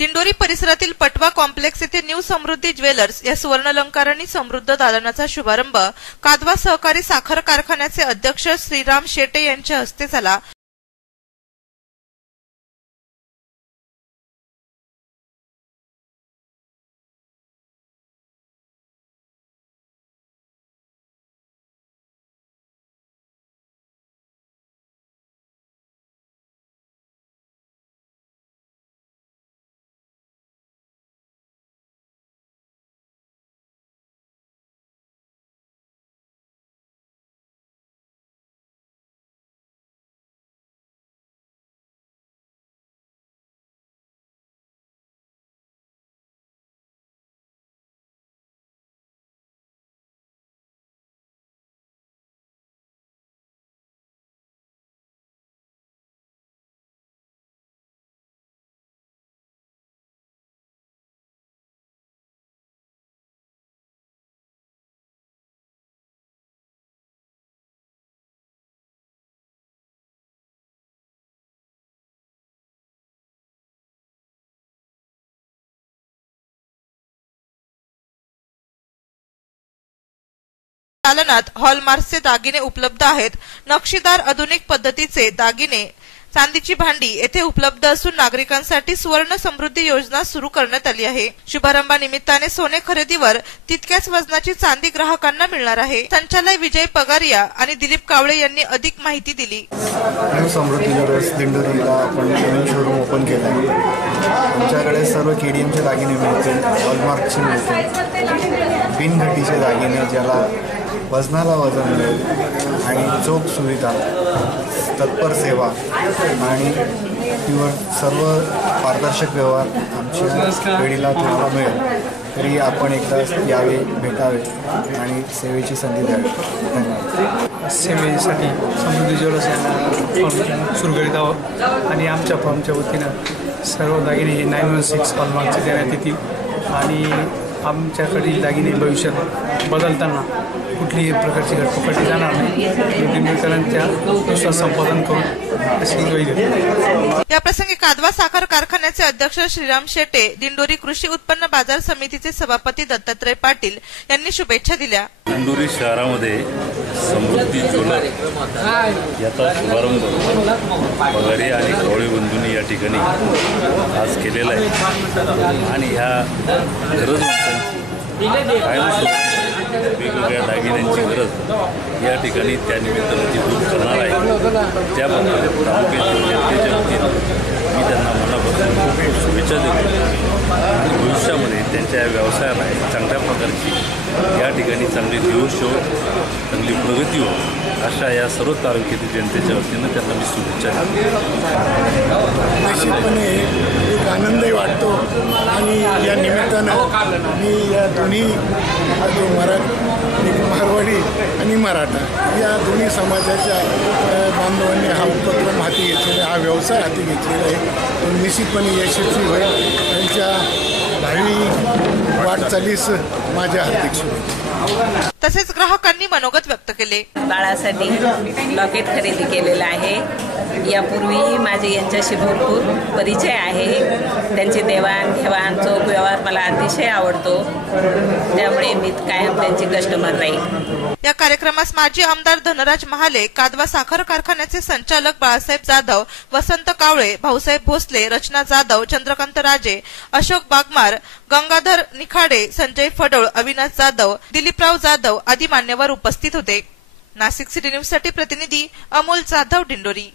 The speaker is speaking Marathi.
दिंडोरी परिसरातील पटवा कॉम्प्लेक्स येथे न्यू समृद्धी ज्वेलर्स या सुवर्णालंकारांनी समृद्ध दालनाचा शुभारंभ कादवा सहकारी साखर कारखान्याचे अध्यक्ष श्रीराम शेटे यांच्या हस्ते झाला। दालनात हॉलमार्कचे दागिने उपलब्ध आहेत। नक्षीदार आधुनिक पद्धतीचे दागिने, चांदीची भांडी येथे उपलब्ध असून नागरिकांसाठी सुवर्ण समृद्धी योजना सुरू करण्यात आली आहे। शुभारंभानिमित्ताने सोने खरेदीवर तितक्याच वजनाची चांदी ग्राहकांना मिळणार आहे। संचालक विजय पगारिया आणि दिलीप कावळे यांनी अधिक माहिती दिली। न्यू समृद्धी ज्वेलर्स दिंडोरीला आपण शोरूम ओपन केला आहे। आमच्याकडे सर्व केडीएमचे दागिने मिळतील, हॉलमार्कचे मिळतील, बिनघटीचे दागिने ज्याला वजनाला वजन मिळेल आणि चोख सुविधा, तत्पर सेवा आणि प्युअर सर्व पारदर्शक व्यवहार आमच्या पिढीला तुम्हाला मिळेल। तरी आपण एकदा यावे, भेटावे आणि सेवेची संधी द्यावी। धन्यवाद। सेवेसाठी समृद्धी ज्वेलर्स यांना सुरू करीत आहोत आणि आमच्या फर्मच्या वतीनं सर्व दागिने हे 916 हॉलमार्कचे देण्यात येतील आणि आमच्याकडील दागिने भविष्यात बदलताना कुठलीही प्रकारची घटपकटी जाणार नाही। दिंडोरीकरांच्या विश्वास संपादन करून अशी ग्वाही देतो। या प्रसंगी कादवा साखर कारखान्याचे अध्यक्ष श्रीराम शेटे, दिंडोरी कृषी उत्पन्न बाजार समितीचे सभापती दत्तात्रय पाटील यांनी शुभेच्छा दिल्या। दिंडोरी शहरामध्ये समृद्धी ज्वेलर याचा शुभारंभ पगारिया आणि कावळे बंधूंनी या ठिकाणी आज केलेला आहे आणि ह्या गरजवंतांची वेगवेगळ्या दागिन्यांची गरज या ठिकाणी त्या निमित्तानं ती दूर करणार आहे। त्याबद्दल जनतेच्या वतीनं मी त्यांना मनापासून खूप खूप शुभेच्छा देतो आणि भविष्यामध्ये त्यांच्या व्यवसायाला चांगल्या प्रकारची या ठिकाणी चांगली दिवस हो, चांगली प्रगती हो, अशा या सर्व तालुक्यातील जनतेच्या वतीनं त्यांना मी शुभेच्छा देतो। निश्चितपणे एक आनंदही वाटतो आणि या निमित्तानं मी या दोन्ही मारवाडी आणि मराठा या दोन्ही समाजाच्या बांधवांनी हा उपक्रम हाती घेतलेला, हा व्यवसाय हाती घेतलेला आहे। तो निश्चितपणे यशस्वी होईल। त्यांच्या भावी वाटचालीस माझ्या हार्दिक शुभेच्छा। तसेच ग्राहकांनी मनोगत व्यक्त केले। बाळासाठी लॉकेट खरेदी केलेला आहे। यापूर्वीही माझे यांच्याशी भरपूर परिचय आहे। त्यांचे देवाणघेवाण, चोख व्यवहार मला अतिशय आवडतो, त्यामुळे मी कायम त्यांची कस्टमर राहील। या कार्यक्रमास माजी आमदार धनराज महाले, कादवा साखर कारखान्याचे संचालक बाळासाहेब जाधव, वसंत कावळे, भाऊसाहेब भोसले, रचना जाधव, चंद्रकांत राजे, अशोक बागमार, गंगाधर निखाडे, संजय फडोळ, अविनाश जाधव, दिलीपराव जाधव आदी मान्यवर उपस्थित होते। नाशिक सिटी न्यूज साठी प्रतिनिधी अमोल जाधव, दिंडोरी।